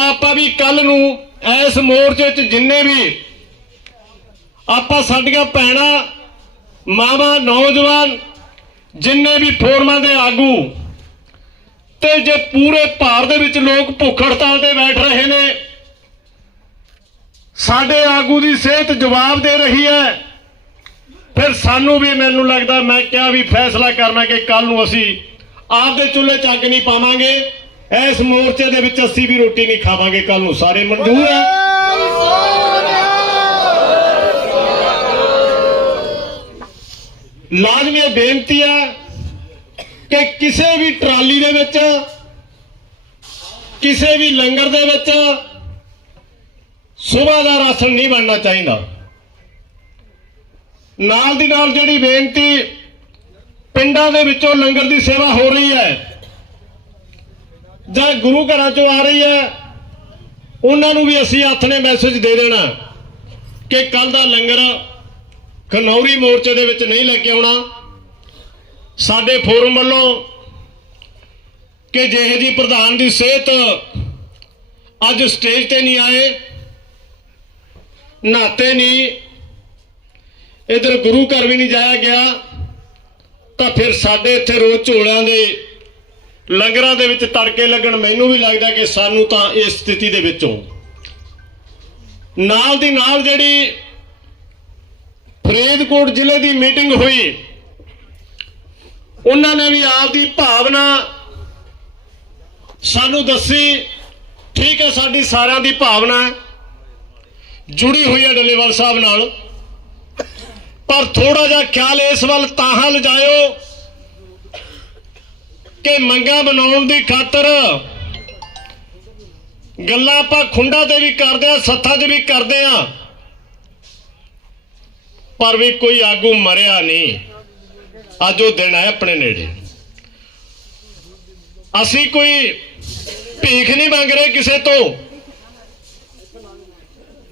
ਆਪਾਂ ਵੀ ਕੱਲ ਨੂੰ ਇਸ ਮੋਰਚੇ 'ਚ ਜਿੰਨੇ ਵੀ ਆਪਾਂ ਸਾਡੀਆਂ ਭੈਣਾਂ, ਮਾਵਾਂ, ਨੌਜਵਾਨ, ਜਿੰਨੇ ਵੀ ਫੋਰਮਾਂ ਦੇ ਆਗੂ ਤੇ ਜੇ ਪੂਰੇ ਭਾਰਤ ਦੇ ਵਿੱਚ ਲੋਕ ਭੁੱਖ ਹੜਤਾਲ ਤੇ ਬੈਠ ਰਹੇ ਨੇ, ਸਾਡੇ ਆਗੂ ਦੀ ਸਿਹਤ ਜਵਾਬ ਦੇ ਰਹੀ ਹੈ। ਫਿਰ ਸਾਨੂੰ ਵੀ ਮੈਨੂੰ ਲੱਗਦਾ, ਮੈਂ ਕਿਹਾ ਵੀ ਫੈਸਲਾ ਕਰਨਾ ਕਿ ਕੱਲ ਨੂੰ ਅਸੀਂ ਆਪਦੇ ਚੁੱਲ੍ਹੇ 'ਚ ਅੱਗ ਨਹੀਂ ਪਾਵਾਂਗੇ। ਇਸ ਮੋਰਚੇ ਦੇ ਵਿੱਚ ਅਸੀਂ ਵੀ ਰੋਟੀ ਨਹੀਂ ਖਾਵਾਂਗੇ ਕੱਲ ਨੂੰ। ਸਾਰੇ ਮਨਜ਼ੂਰ ਹੈ ਲਾਜ਼ਮੀ ਬੇਨਤੀ ਹੈ ਕਿ ਕਿਸੇ ਵੀ ਟਰਾਲੀ ਦੇ ਵਿੱਚ, ਕਿਸੇ ਵੀ ਲੰਗਰ ਦੇ ਵਿੱਚ ਸਵੇਰ ਦਾ ਰਾਸ਼ਨ ਨਹੀਂ ਬਣਨਾ ਚਾਹੀਦਾ। ਨਾਲ ਦੀ ਨਾਲ ਜਿਹੜੀ ਬੇਨਤੀ ਪਿੰਡਾਂ ਦੇ ਵਿੱਚੋਂ ਲੰਗਰ ਦੀ ਸੇਵਾ ਹੋ ਰਹੀ ਹੈ ਜਾਂ ਗੁਰੂ ਘਰਾਂ ਚੋਂ ਆ ਰਹੀ ਹੈ, ਉਹਨਾਂ ਨੂੰ ਵੀ ਅਸੀਂ ਹੱਥ ਨੇ ਮੈਸੇਜ ਦੇ ਦੇਣਾ ਕਿ ਕੱਲ ਦਾ ਲੰਗਰ ਖਨੌਰੀ ਮੋਰਚੇ ਦੇ ਵਿੱਚ ਨਹੀਂ ਲੈ ਕੇ ਆਉਣਾ। ਸਾਡੇ ਫੋਰਮ ਵੱਲੋਂ ਕਿ ਜਿਹੇ ਜੀ ਪ੍ਰਧਾਨ ਦੀ ਸਿਹਤ ਅੱਜ ਸਟੇਜ ਤੇ ਨਹੀਂ ਆਏ ਨਾਤੇ ਨਹੀਂ, ਇਧਰ ਗੁਰੂ ਘਰ ਵੀ ਨਹੀਂ ਜਾਇਆ ਗਿਆ, ਤਾਂ ਫਿਰ ਸਾਡੇ ਇੱਥੇ ਰੋਜ਼ ਝੋਲਿਆਂ ਦੇ ਲੰਗਰਾਂ ਦੇ ਵਿੱਚ ਤੜਕੇ ਲੱਗਣ ਮੈਨੂੰ ਵੀ ਲੱਗਦਾ ਕਿ ਸਾਨੂੰ ਤਾਂ ਇਸ ਸਥਿਤੀ ਦੇ ਵਿੱਚੋਂ ਨਾਲ ਦੀ ਨਾਲ ਜਿਹੜੀ ਫਰੀਦਕੋਟ ਜ਼ਿਲ੍ਹੇ ਦੀ ਮੀਟਿੰਗ ਹੋਈ, ਉਹਨਾਂ ਨੇ ਵੀ ਆਪ ਦੀ ਭਾਵਨਾ ਸਾਨੂੰ ਦੱਸੀ, ਠੀਕ ਹੈ ਸਾਡੀ ਸਾਰਿਆਂ ਦੀ ਭਾਵਨਾ ਹੈ, ਜੁੜੀ ਹੋਈ ਹੈ ਡੱਲੇਵਾਲ ਸਾਹਿਬ ਨਾਲ, ਪਰ ਥੋੜਾ ਜਿਹਾ ਖਿਆਲ ਇਸ ਵੱਲ ਤਾਂ ਲਜਾਇਓ ਕਿ ਮੰਗਾ ਬਣਾਉਣ ਦੀ ਖਾਤਰ ਗੱਲਾਂ ਆਪਾਂ ਖੁੰਡਾ ਤੇ ਵੀ ਕਰਦੇ ਆ, ਸੱਥਾਂ 'ਚ ਵੀ ਕਰਦੇ ਆ। ਪਰ ਵੀ ਕੋਈ ਆਗੂ ਮਰਿਆ ਨਹੀਂ। ਅੱਜ ਉਹ ਦਿਨ ਹੈ ਆਪਣੇ ਨੇੜੇ। ਅਸੀਂ ਕੋਈ ਭੀਖ ਨਹੀਂ ਮੰਗ ਰਹੇ ਕਿਸੇ ਤੋਂ।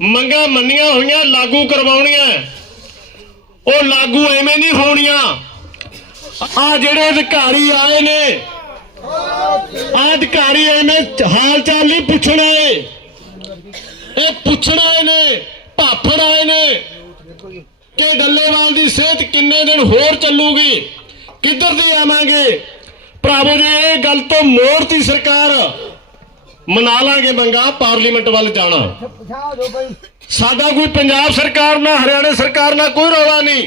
ਮੰਗਾ ਮੰਨੀਆਂ ਹੋਈਆਂ, ਲਾਗੂ ਕਰਵਾਉਣੀਆਂ। ਉਹ ਲਾਗੂ ਐਵੇਂ ਨਹੀਂ ਹੋਣੀਆਂ। ਆ ਜਿਹੜੇ ਅਧਿਕਾਰੀ ਆਏ ਨੇ ਆ ਅਧਿਕਾਰੀ ਐਵੇਂ ਹਾਲ ਚਾਲ ਨਹੀਂ ਪੁੱਛਣ ਆਏ। ਇਹ ਪੁੱਛਣ ਆਏ ਨੇ ਭਾਫੜ ਆਏ ਨੇ ਕਿ ਡੱਲੇਵਾਲ ਦੀ ਸਿਹਤ ਕਿੰਨੇ ਦਿਨ ਹੋਰ ਚੱਲੂਗੀ ਕਿੱਧਰ ਦੀ ਆਵਾਂਗੇ? ਭਰਾਵੋ ਜੇ ਇਹ ਗੱਲ ਤੋਂ ਮੋੜਤੀ ਸਰਕਾਰ ਮਨਾ ਲਾਂਗੇ ਮੰਗਾ ਪਾਰਲੀਮੈਂਟ ਵੱਲ ਜਾਣਾ। ਸਾਡਾ ਕੋਈ ਪੰਜਾਬ ਸਰਕਾਰ ਨਾਲ ਹਰਿਆਣਾ ਸਰਕਾਰ ਨਾਲ ਕੋਈ ਰੌਲਾ ਨਹੀਂ।